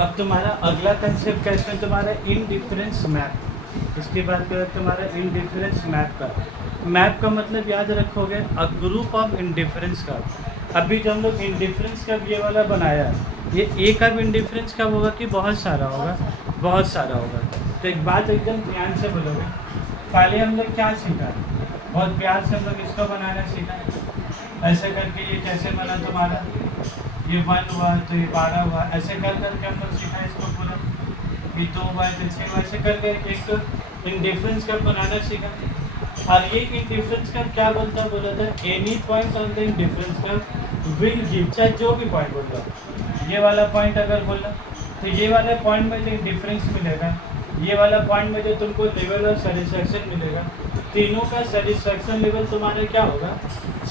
अब तुम्हारा अगला कंसेप्ट क्या है, इसमें तुम्हारा इंडिफरेंस मैप। इसके बाद क्या है तुम्हारा इंडिफरेंस मैप का। मैप का मतलब याद रखोगे a group of indifference curve. अभी जो हम लोग इंडिफरेंस कर्व ये वाला बनाया, ये एक अब इंडिफरेंस कर्व होगा कि बहुत सारा होगा, बहुत सारा होगा। तो एक बात एकदम ध्यान से बोलोगे, पहले हम लोग क्या सीखा, बहुत प्यार से हम लोग इसको बनाना सीखा, ऐसे करके ये कैसे बना तुम्हारा, ये 1 हुआ तो ये 12 हुआ, ऐसे कर करके हम लोग सीखा इसको पूरा, ये 2 हुआ तो 6 हुआ, ऐसे करके एक तो इंडिफरेंस कर्व बनाना सीखा। और ये इंडिफरेंस कर्व क्या बोलता है, बोला था any point on the indifference curve will give, चाहे जो भी पॉइंट बोल रहा, ये वाला पॉइंट अगर बोला तो ये वाले पॉइंट में जो डिफरेंस मिलेगा, ये वाला पॉइंट में जो तुमको लेवल ऑफ सेटिस्फैक्शन मिलेगा, तीनों का सेटिस्फैक्शन लेवल तुम्हारा क्या होगा,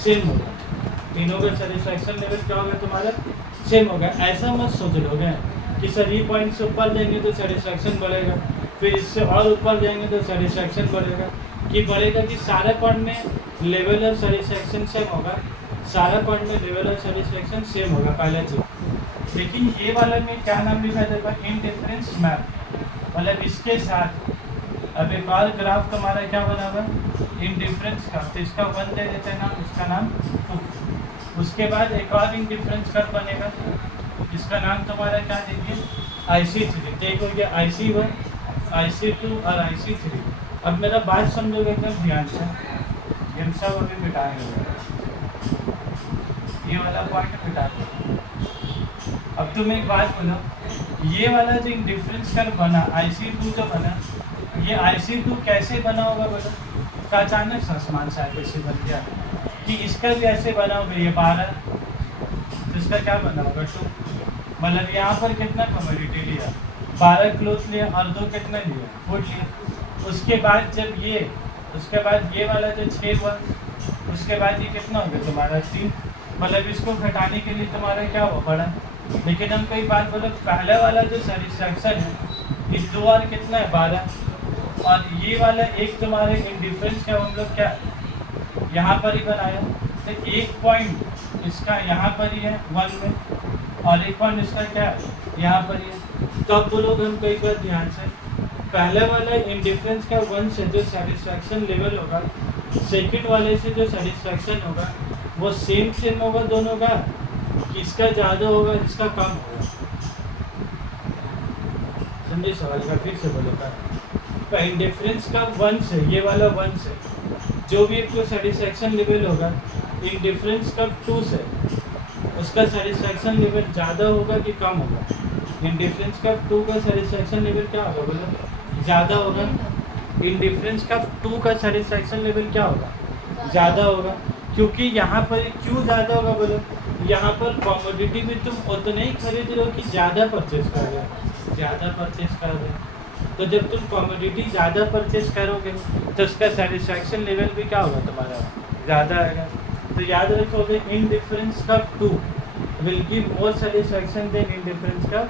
सेम होगा। तीनों का सेटिस्फैक्शन लेवल क्या होगा तुम्हारा, सेम होगा। ऐसा मत सोच लोगे कि सर ये पॉइंट से ऊपर जाएंगे तो सेटिस्फैक्शन बढ़ेगा, फिर इससे और ऊपर जाएंगे तो सेटिस्फैक्शन बढ़ेगा, कि बढ़ेगा कि सारे पॉइंट में लेवल ऑफ सेटिस्फैक्शन सेम होगा, सारा पॉइंट में लेवल ऑफ सेटिस्फैक्शन सेम होगा पहला चीज। लेकिन ये वाला में क्या नाम लिखा जाएगा, इंडिफरेंस मैप, मतलब इसके साथ अब एक और ग्राफ तुम्हारा क्या बना हुआ, इंडिफरेंस का, तो इसका 1 दे देते हैं नाम, इसका नाम 2। उसके बाद एक और इंडिफरेंस कर्व बनेगा, इसका नाम तुम्हारा क्या दीजिए, IC3। देखो ये IC1, IC2 और IC3। अब मेरा बात समझोगे एकदम ध्यान से, ये सब अभी मिटाएंगे, ये वाला पॉइंट मिटा दो। अब तुम एक बात बोलो, ये वाला जो इंडिफरेंस कर्व बना IC2 जो बना, ये IC2 कैसे बना होगा बोलो, तो अचानक से आसमान से ऐसे बन गया कि इसका भी ऐसे बना होगा, ये 12 तो इसका क्या बना होगा 2, मतलब यहाँ पर कितना कमोडिटी लिया, 12 क्लोथ लिया और 2 कितना लिया, फूड लिया। उसके बाद जब ये, उसके बाद ये वाला जो 6 हुआ, उसके बाद ये कितना हो गया तुम्हारा 3, मतलब इसको घटाने के लिए तुम्हारा क्या हुआ बड़ा। लेकिन हम कई बात बोलो, पहला वाला जो सेटिस्फैक्शन है ये 2 और कितना है 12, और ये वाला एक तुम्हारे इंडिफरेंस का हम लोग क्या यहाँ पर ही बनाया, तो एक पॉइंट इसका यहाँ पर ही है 1 में, और एक पॉइंट इसका क्या है यहाँ पर ही है। तो अब बोलोगे हम कई बार ध्यान से, पहले वाला इंडिफरेंस का 1 से जो सेटिस्फैक्शन लेवल होगा, सेकंड वाले से जो सेटिस्फैक्शन होगा वो सेम होगा दोनों का, किसका ज़्यादा होगा इसका कम होगा। समझे सवाल का, फिर से बोलेगा, तो इंडिफरेंस का 1 से, ये वाला 1 से जो भी एक तो सेटिस्फैक्शन लेवल होगा, इंडिफरेंस का 2 से उसका सेटिस्फैक्शन लेवल ज़्यादा होगा कि कम होगा। इंडिफरेंस का 2 का सेटिस्फैक्शन लेवल क्या होगा बोलो, ज़्यादा होगा। इंडिफरेंस का 2 का सेटिस्फैक्शन लेवल क्या होगा, ज़्यादा होगा। क्योंकि यहाँ पर क्यों ज़्यादा होगा बोलो, यहाँ पर कमोडिटी भी तुम उतना ही खरीद रहे हो कि ज़्यादा परचेज कर रहे हो, ज़्यादा परचेज कर रहे हो। तो जब तुम कमोडिटी ज़्यादा परचेज करोगे तो उसका सेटिस्फैक्शन लेवल भी क्या होगा तुम्हारा, ज़्यादा आएगा। तो याद रखोगे इंडिफरेंस का 2 will give more satisfaction than indifference का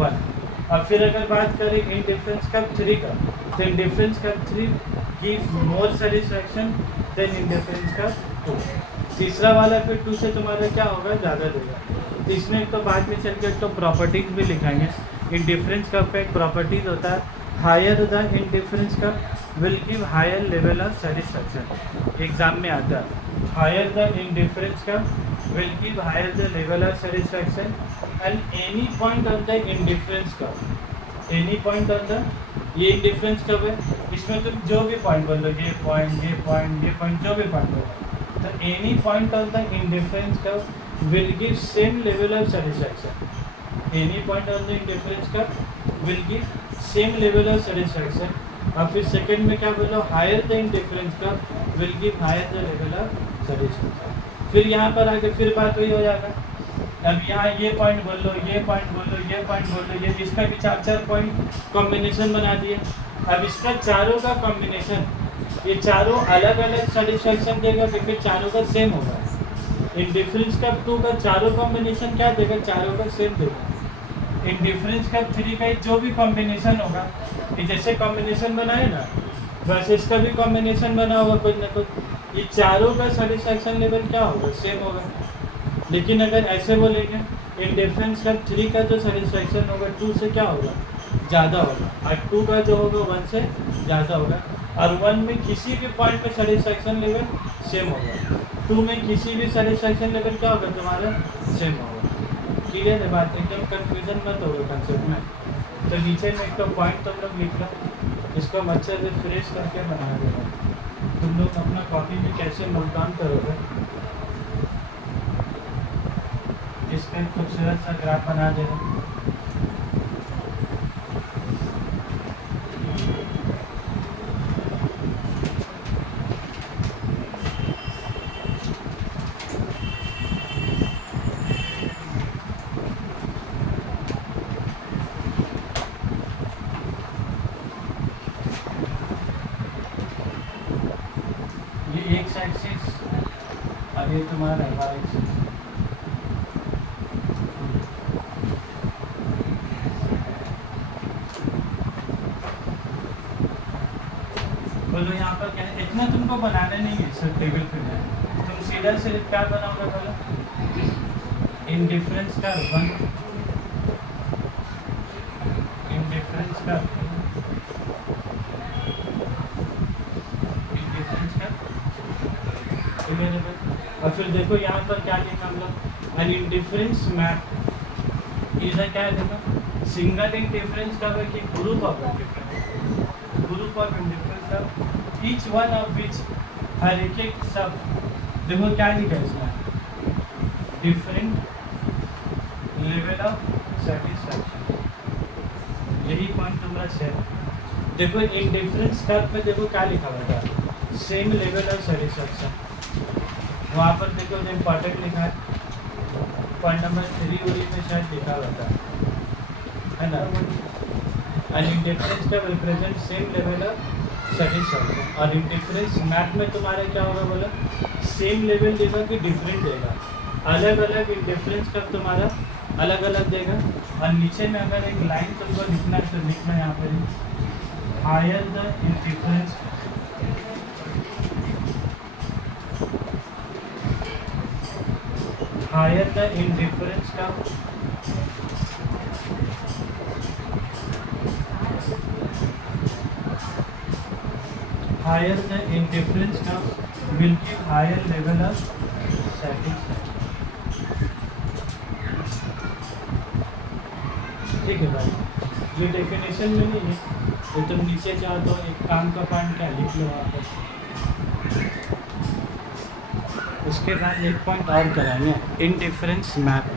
1। और फिर अगर बात करें इंडिफरेंस का 3 का, तो इंडिफरेंस का 3 give more satisfaction than indifference का 2। तीसरा वाला फिर 2 से तुम्हारा क्या होगा, ज़्यादा देगा। तो इसमें एक तो बाद में चल के तो प्रॉपर्टीज़ भी लिखाएंगे। इंडिफरेंस का एक प्रॉपर्टीज़ होता है, हायर द इंडिफरेंस का will give higher level of satisfaction, exam में आता है। हायर द इंडिफरेंस का will give higher the level of satisfaction and any point on the indifference का, एनी पॉइंट ऑन द, ये indifference कब है, इसमें तुम जो भी पॉइंट बोल लो, ये पॉइंट ये पॉइंट ये पॉइंट जो भी पॉइंट बोलो, तो any point on the indifference का will give same level of satisfaction, any point on the indifference का will give same level of satisfaction. और फिर सेकंड में क्या बोलो, हायर द इंडिफरेंस का will give higher the level of satisfaction. फिर यहाँ पर आके फिर बात वही हो जाएगा, अब यहाँ ये पॉइंट बोल लो, ये पॉइंट बोल लो, ये पॉइंट बोल लो, ये इसका भी 4 पॉइंट कॉम्बिनेशन बना दिए। अब इसका चारों का कॉम्बिनेशन, ये चारों अलग अलग सेटिस्फैक्शन देगा कि फिर चारों का सेम होगा। इंडिफरेंस का 2 का चारों कॉम्बिनेशन क्या देगा, चारों का सेम देगा। इंडिफरेंस का 3 का जो भी कॉम्बिनेशन होगा, ये जैसे कॉम्बिनेशन बनाए ना वैसे इसका भी कॉम्बिनेशन बना होगा कुछ ना कुछ, ये चारों का सेटिस्फैक्शन लेवल क्या होगा, सेम होगा। लेकिन अगर ऐसे बोलेंगे इंडिफरेंस कर्व 3 का जो सेटिस्फेक्शन होगा 2 से क्या होगा, ज़्यादा होगा, और 2 का जो होगा 1 से ज़्यादा होगा। और 1 में किसी भी पॉइंट पे सेटिस्फेक्शन लेवल सेम होगा, 2 में किसी भी सेटिस्फेक्शन लेवल क्या होगा तुम्हारा, सेम होगा। क्लियर है बात, एकदम कन्फ्यूजन मत होगा कंसेप्ट में। तो नीचे में एक तो पॉइंट तुम लोग लिख लो, इसको हम अच्छे से फ्रेश करके बना देगा। तुम लोग अपना कॉपी में कैसे नोट डाउन करोगे, इसका खूबसूरत सा ग्राफ बना देगा। ये एक्स एक्सिस और ये तुम्हारा वाई एक्सिस। बोलो यहाँ पर क्या है, इतना तुमको बनाने नहीं है सर टेबल पे में। तुम सीधा सिर्फ क्या बनाओगे, बोलो इंडिफरेंस का 1, इंडिफरेंस का और फिर देखो यहाँ पर क्या लिखा हम लोग, एन इंडिफरेंस मैप। इधर क्या है देखो, सिंगल इंडिफरेंस का है कि group of indifference, group of indifference का ईच वन ऑफ विच, हर एक सब। देखो क्या लिखा है इसमें, डिफरेंट लेवल ऑफ सेटिस्फैक्शन, यही पॉइंट तुम्हारा सेम। देखो इंडिफरेंस कर्व पे देखो क्या लिखा हुआ था, सेम लेवल ऑफ सेटिस्फैक्शन। वहाँ पर देखो जो इम्पॉर्टेंट लिखा है, पॉइंट नंबर 3 उरी में शायद लिखा हुआ था, है ना। एंड इंडिफरेंस का represent same level of satisfaction. और इंडिफरेंस मैप में तुम्हारे क्या होगा, बोला सेम लेवल देगा कि डिफरेंट देगा, अलग अलग इंडिफरेंस का तुम्हारा अलग अलग देगा। और नीचे में अगर एक लाइन तुमको लिखना है तो लिखना है यहाँ पर, higher the indifference, higher the indifference curve, higher the indifference curve will give higher level of satisfaction। ठीक है भाई, ये डेफिनेशन में नहीं है, तो तुम नीचे चाहो तो एक काम का पॉइंट क्या लिख लो वहाँ पर। उसके बाद एक पॉइंट और कराएंगे, इंडिफरेंस मैप।